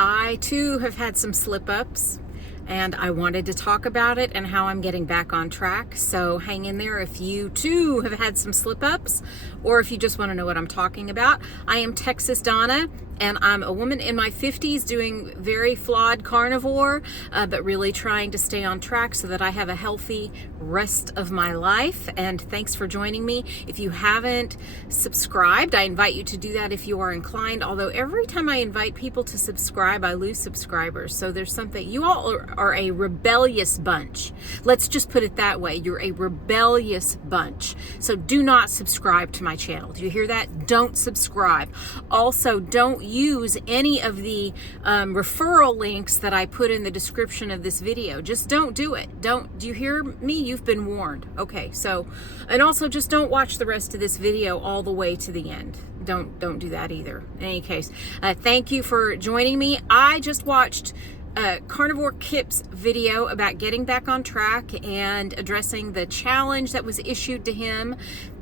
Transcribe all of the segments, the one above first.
I too have had some slip-ups, and I wanted to talk about it and how I'm getting back on track. So hang in there if you too have had some slip-ups, or if you just want to know what I'm talking about. I am Texas Donna, and I'm a woman in my 50s doing very flawed carnivore, but really trying to stay on track so that I have a healthy rest of my life. And thanks for joining me. If you haven't subscribed, I invite you to do that if you are inclined. Although every time I invite people to subscribe, I lose subscribers. So there's something, you all are a rebellious bunch. Let's just put it that way. You're a rebellious bunch. So do not subscribe to my channel. Do you hear that? Don't subscribe. Also, don't use any of the referral links that I put in the description of this video. Just don't do it. Do you hear me? You've been warned. Okay, so, and also just don't watch the rest of this video all the way to the end. Don't do that either. In any case, thank you for joining me. I just watched Carnivore Kipp's video about getting back on track and addressing the challenge that was issued to him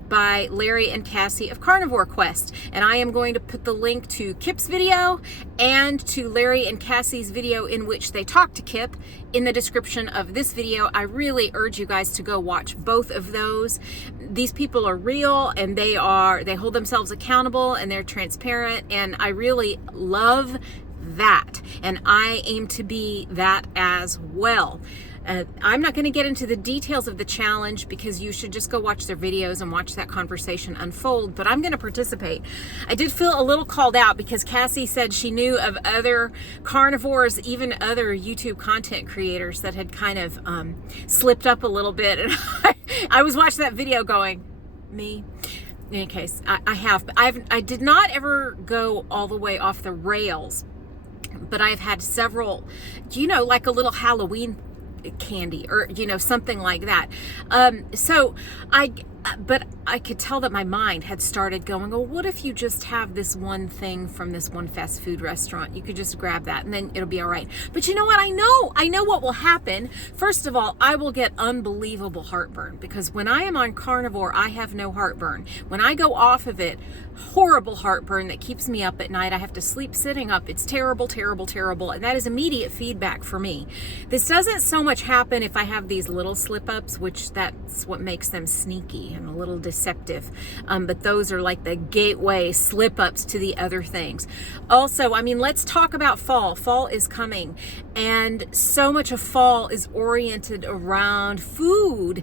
by Larry and Cassie of Carnivore Quest. And I am going to put the link to Kipp's video and to Larry and Cassie's video in which they talk to Kipp in the description of this video. I really urge you guys to go watch both of those. These people are real, and they hold themselves accountable, and they're transparent, and I really love that, and I aim to be that as well. I'm not going to get into the details of the challenge because you should just go watch their videos and watch that conversation unfold, but I'm going to participate. I did feel a little called out because Cassie said she knew of other carnivores, even other YouTube content creators that had kind of slipped up a little bit, and I was watching that video going, me? In any case, I did not ever go all the way off the rails, but I've had several, like a little Halloween candy or something like that, but I could tell that my mind had started going, oh, what if you just have this one thing from this one fast food restaurant? You could just grab that and then it'll be all right. But you know what? I know what will happen. First of all, I will get unbelievable heartburn because when I am on carnivore, I have no heartburn. When I go off of it, horrible heartburn that keeps me up at night. I have to sleep sitting up. It's terrible, terrible, terrible. And that is immediate feedback for me. This doesn't so much happen if I have these little slip-ups, which that's what makes them sneaky and a little deceptive. But those are like the gateway slip-ups to the other things. Also, let's talk about fall. Fall is coming, and so much of fall is oriented around food.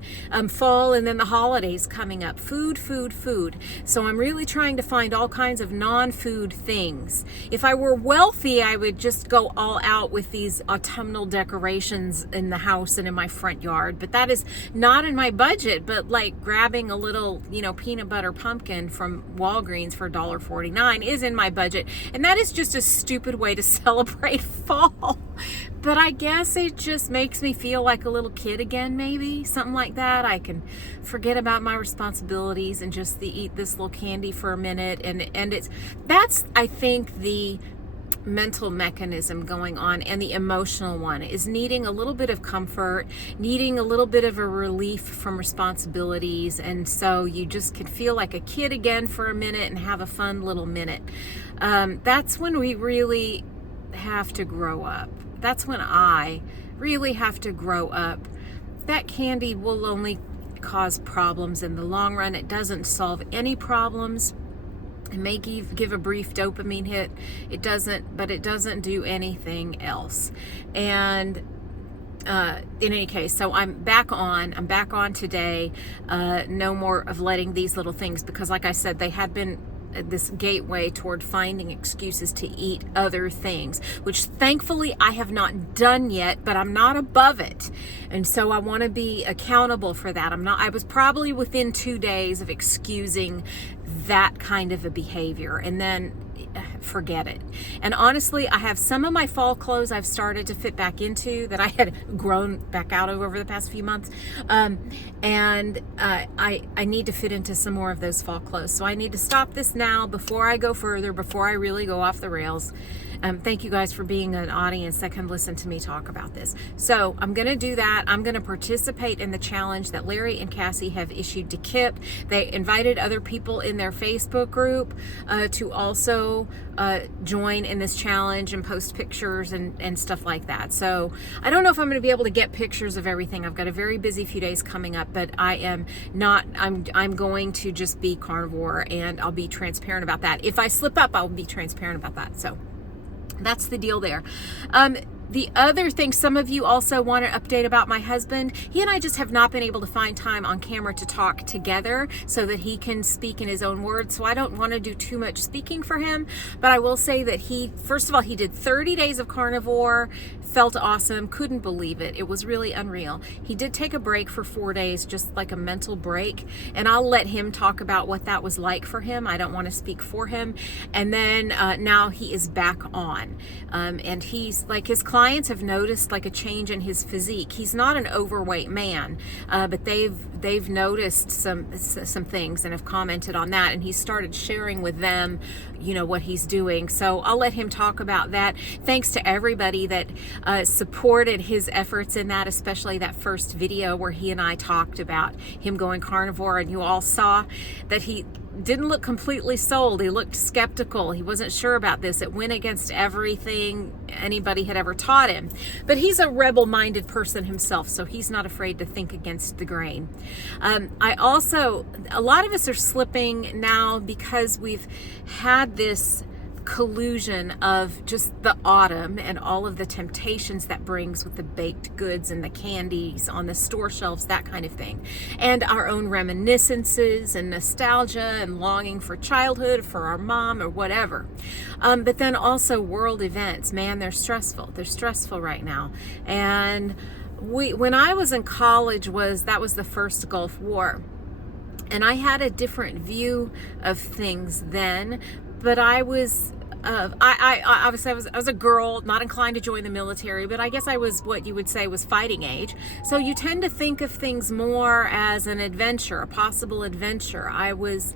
Fall and then the holidays coming up. Food. So I'm really trying to find all kinds of non-food things. If I were wealthy, I would just go all out with these autumnal decorations in the house and in my front yard, but that is not in my budget. But like grabbing a little, peanut butter pumpkin from Walgreens for $1.49 is in my budget, and that is just a stupid way to celebrate fall. But I guess it just makes me feel like a little kid again, maybe something like that. I can forget about my responsibilities and just eat this little candy for a minute, and that's I think the mental mechanism going on, and the emotional one is needing a little bit of comfort, needing a little bit of a relief from responsibilities, and so you just can feel like a kid again for a minute and have a fun little minute. That's when we really have to grow up. That's when I really have to grow up. That candy will only cause problems in the long run. It doesn't solve any problems. It may give a brief dopamine hit. It doesn't do anything else. And in any case, so I'm back on today. No more of letting these little things, because like I said, they had been this gateway toward finding excuses to eat other things, which thankfully I have not done yet, but I'm not above it. And so I want to be accountable for that. I was probably within 2 days of excusing that kind of a behavior, and then forget it. And honestly, I have some of my fall clothes I've started to fit back into that I had grown back out of over the past few months. And I need to fit into some more of those fall clothes. So I need to stop this now before I go further, before I really go off the rails. Thank you guys for being an audience that can listen to me talk about this. So I'm going to do that. I'm going to participate in the challenge that Larry and Cassie have issued to Kipp. They invited other people in their Facebook group to also join in this challenge and post pictures and stuff like that. So I don't know if I'm going to be able to get pictures of everything. I've got a very busy few days coming up, but I am not, I'm going to just be carnivore, and I'll be transparent about that. If I slip up, I'll be transparent about that. So that's the deal there. The other thing, some of you also want an update about my husband. He and I just have not been able to find time on camera to talk together so that he can speak in his own words. So I don't want to do too much speaking for him, but I will say that first of all, he did 30 days of carnivore, felt awesome, couldn't believe it. It was really unreal. He did take a break for 4 days, just like a mental break, and I'll let him talk about what that was like for him. I don't want to speak for him. And then now he is back on, and he's like, his clients have noticed like a change in his physique. He's not an overweight man, but they've noticed some things and have commented on that, and he started sharing with them, you know, what he's doing. So I'll let him talk about that. Thanks to everybody that supported his efforts in that, especially that first video where he and I talked about him going carnivore, and you all saw that he didn't look completely sold. He looked skeptical. He wasn't sure about this. It went against everything anybody had ever taught him. But he's a rebel-minded person himself, so he's not afraid to think against the grain. A lot of us are slipping now because we've had this collusion of just the autumn and all of the temptations that brings with the baked goods and the candies on the store shelves, that kind of thing, and our own reminiscences and nostalgia and longing for childhood, for our mom or whatever. But then also world events, man, they're stressful right now. And when I was in college, that was the first Gulf War, and I had a different view of things then. But I was a girl, not inclined to join the military, but I guess I was what you would say was fighting age. So you tend to think of things more as an adventure, a possible adventure. I was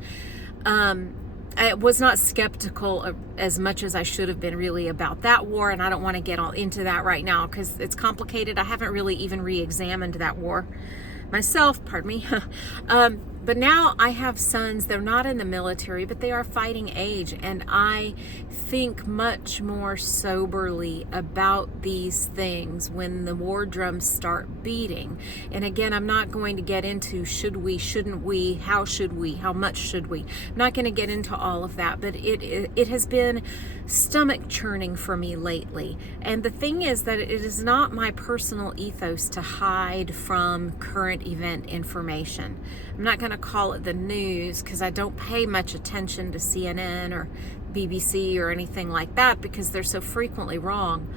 not skeptical as much as I should have been really about that war, and I don't want to get all into that right now because it's complicated. I haven't really even re-examined that war myself, pardon me. But now I have sons, they're not in the military, but they are fighting age, and I think much more soberly about these things when the war drums start beating. And again, I'm not going to get into should we, shouldn't we, how should we, how much should we. I'm not going to get into all of that, but it has been stomach churning for me lately. And the thing is that it is not my personal ethos to hide from current event information. I'm not going to call it the news because I don't pay much attention to CNN or BBC or anything like that because they're so frequently wrong.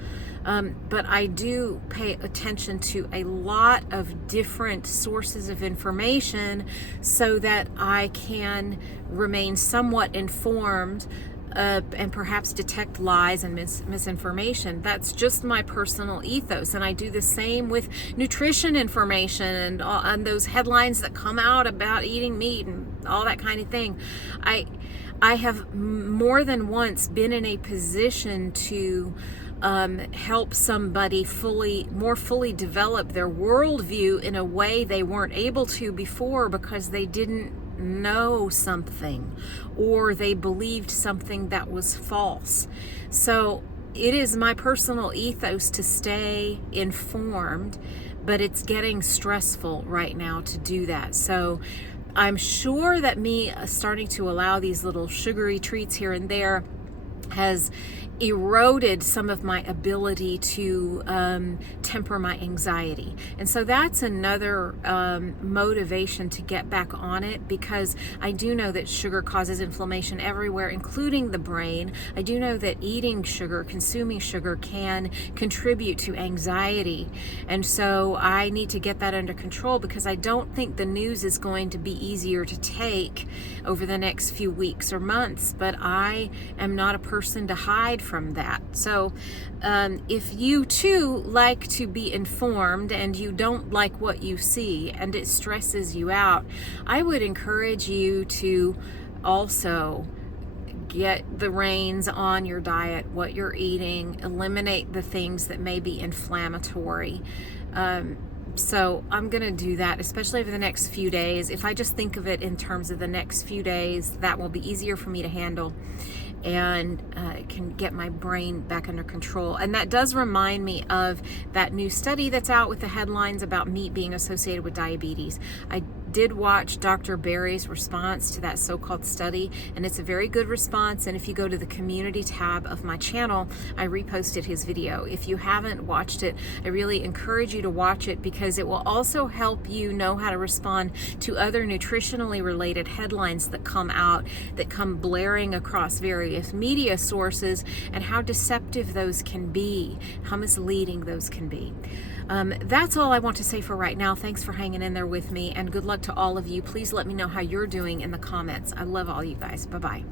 But I do pay attention to a lot of different sources of information so that I can remain somewhat informed and perhaps detect lies and misinformation. That's just my personal ethos, and I do the same with nutrition information and those headlines that come out about eating meat and all that kind of thing. I have more than once been in a position to help somebody more fully develop their worldview in a way they weren't able to before because they didn't know something or they believed something that was false. So it is my personal ethos to stay informed, but it's getting stressful right now to do that. So I'm sure that me starting to allow these little sugary treats here and there has eroded some of my ability to temper my anxiety. And so that's another motivation to get back on it, because I do know that sugar causes inflammation everywhere, including the brain. I do know that eating sugar, consuming sugar, can contribute to anxiety. And so I need to get that under control, because I don't think the news is going to be easier to take over the next few weeks or months, but I am not a person to hide from that. So if you too like to be informed and you don't like what you see and it stresses you out, I would encourage you to also get the reins on your diet, what you're eating, eliminate the things that may be inflammatory. So I'm going to do that, especially over the next few days. If I just think of it in terms of the next few days, that will be easier for me to handle, and can get my brain back under control. And that does remind me of that new study that's out with the headlines about meat being associated with diabetes. I did watch Dr. Berry's response to that so-called study, and it's a very good response. And if you go to the community tab of my channel, I reposted his video. If you haven't watched it, I really encourage you to watch it, because it will also help you know how to respond to other nutritionally related headlines that come out, that come blaring across various media sources, and how deceptive those can be, how misleading those can be. That's all I want to say for right now. Thanks for hanging in there with me, and good luck to all of you. Please let me know how you're doing in the comments. I love all you guys. Bye-bye.